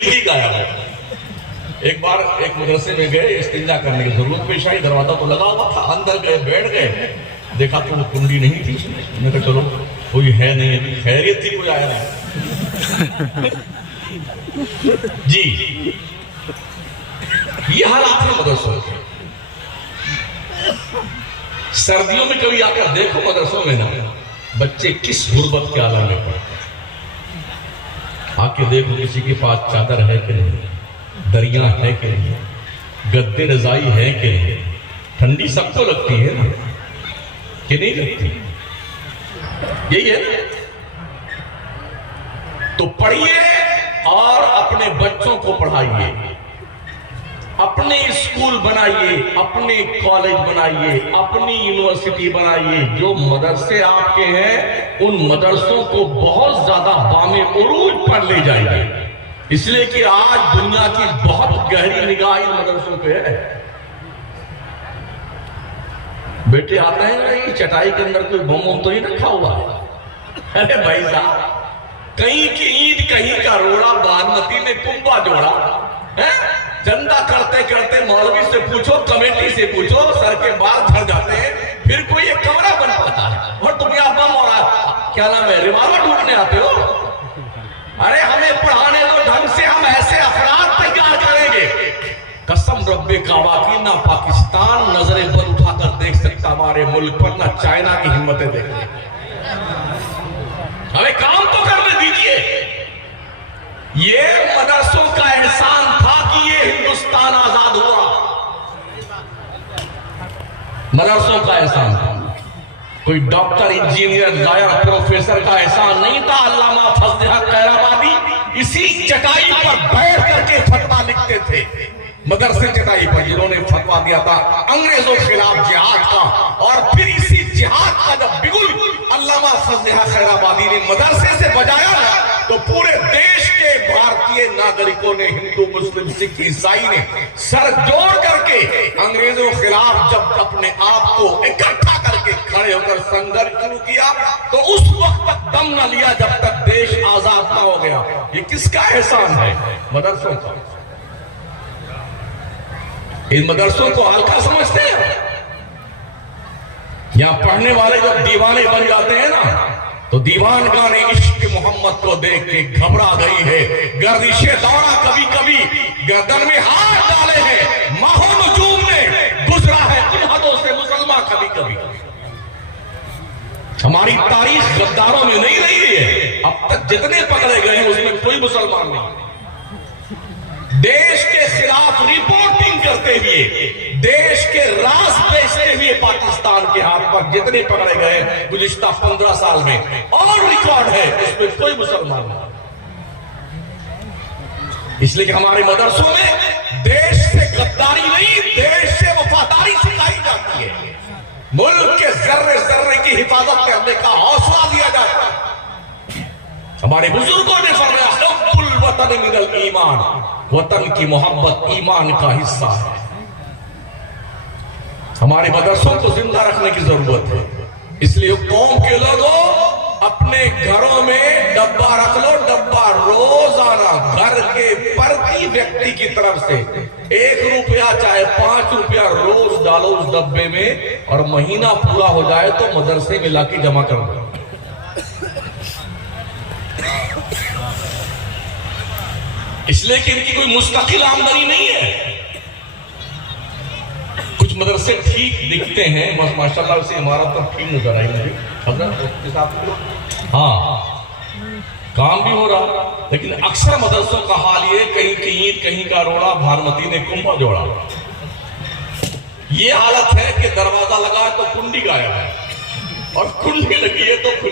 ही गायब है। एक बार एक मदरसे में गए, इस्तिंजा करने की जरूरत पेश आई, दरवाजा तो लगा हुआ था, अंदर गए, बैठ गए, देखा तो वो कुंडी नहीं थी। मैंने कहा चलो कोई है नहीं, अभी खैरियत थी, कोई आया नहीं। जी ये हालात है मदरसों के। सर्दियों में कभी आकर देखो मदरसों में ना बच्चे किस गुर्बत के आलम में पड़ते, आके देखो किसी के पास चादर है कि नहीं, दरिया है कि नहीं, गद्दे रजाई है कि नहीं। ठंडी सबको लगती है ना कि नहीं लगती, यही है ना। तो पढ़िए और अपने बच्चों को पढ़ाइए, अपने स्कूल बनाइए, अपने कॉलेज बनाइए, अपनी यूनिवर्सिटी बनाइए। जो मदरसे आपके हैं उन मदरसों को बहुत ज्यादा बामे उरूज पर ले जाइए, इसलिए कि आज दुनिया की बहुत गहरी निगाह इन मदरसों पे है। बेटे आते हैं ना, ये चटाई के अंदर कोई बम वम तो नहीं रखा हुआ है। अरे भाई साहब, कहीं की ईंट कहीं का रोड़ा, बागमती में कुंभा जोड़ा है। चंदा करते करते मौलवी से पूछो, कमेटी से पूछो, सर के बाल झड़ जाते हैं, फिर कोई एक कमरा बन पाता है। और तुम यहाँ बम हो रहा, क्या नाम है, रिवाल्वर ढूंढने आते हो। अरे हमें पढ़ाने दो ढंग से, हम ऐसे अफराद तैयार करेंगे। कसम रब्बे काबा की, ना पाकिस्तान नजरें बंद उठाकर देख सकता हमारे मुल्क पर, ना चाइना की हिम्मतें देखने। हमें काम तो करने दीजिए। ये मदरसों का एहसान था कि ये हिंदुस्तान आजाद हुआ, मदरसों का एहसान था। कोई डॉक्टर, इंजीनियर, लॉयर, प्रोफेसर का एहसान नहीं था। अल्लामा फजल हक खैराबादी इसी चटाई पर बैठ करके फतवा लिखते थे, मदरसे चटाई पर, जिन्होंने फतवा दिया था अंग्रेजों के खिलाफ जिहाद का। और फिर इसी जिहाद का जब बिगुल अल्लामा फजल हक खैराबादी ने मदरसे से बजाया ना, तो पूरे देश के भारतीय नागरिकों ने, हिंदू, मुस्लिम, सिख, ईसाई ने सर जोड़ करके अंग्रेजों के खिलाफ जब अपने आप को इकट्ठा करके खड़े होकर संघर्ष शुरू किया, तो उस वक्त तक दम न लिया जब तक देश आजाद ना हो गया। ये किसका एहसान है? मदरसों का। इन मदरसों को हल्का समझते हैं। यहां पढ़ने वाले जब दीवाने बन जाते हैं ना, तो दीवान गाने इश्क मोहम्मद को देख के घबरा गई है, गर्दिशे दौरा कभी कभी गर्दन में हाथ डाले हैं, माहो नजूम ने गुजरा है उन हदों से मुसलमान कभी कभी। हमारी तारीख गद्दारों में नहीं रही है। अब तक जितने पकड़े गए हैं उसमें कोई मुसलमान नहीं। देश के खिलाफ रिपोर्टिंग करते हुए, देश के राज बेचते हुए पाकिस्तान के हाथ पर जितने पकड़े गए गुज़िश्ता 15 साल में, और रिकॉर्ड है, उसमें कोई मुसलमान नहीं। इसलिए कि हमारे मदरसों में देश से गद्दारी नहीं, देश से वफादारी सिखाई जाती है। मुल्क के जर्रे जर्रे की हिफाजत करने का हौसला दिया जाता है। हमारे बुजुर्गों ने फरमाया, हुब्बुल वतन मिनल ईमान, वतन की मोहब्बत ईमान का हिस्सा है। हमारे मदरसों को जिंदा रखने की जरूरत है। इसलिए कौम के लोगों, अपने घरों में डब्बा रख लो, डब्बा रोजाना घर के प्रति व्यक्ति की तरफ से 1 रुपया चाहे 5 रुपया रोज डालो उस डब्बे में, और महीना पूरा हो जाए तो मदरसे में लाके जमा कर दो। इसलिए कि इनकी कोई मुस्तकिल आमदनी नहीं है। कुछ मदरसे ठीक दिखते हैं, बस माशाल्लाह से इमारत तो ठीक नजर आई मुझे, हाँ काम भी हो रहा, लेकिन अक्सर मदरसों का हाल ये, कहीं की ईंट कहीं का रोड़ा, भानुमती ने कुंभा जोड़ा। ये हालत है कि दरवाजा लगा तो कुंडी गायब है, और कुंडी लगी है तो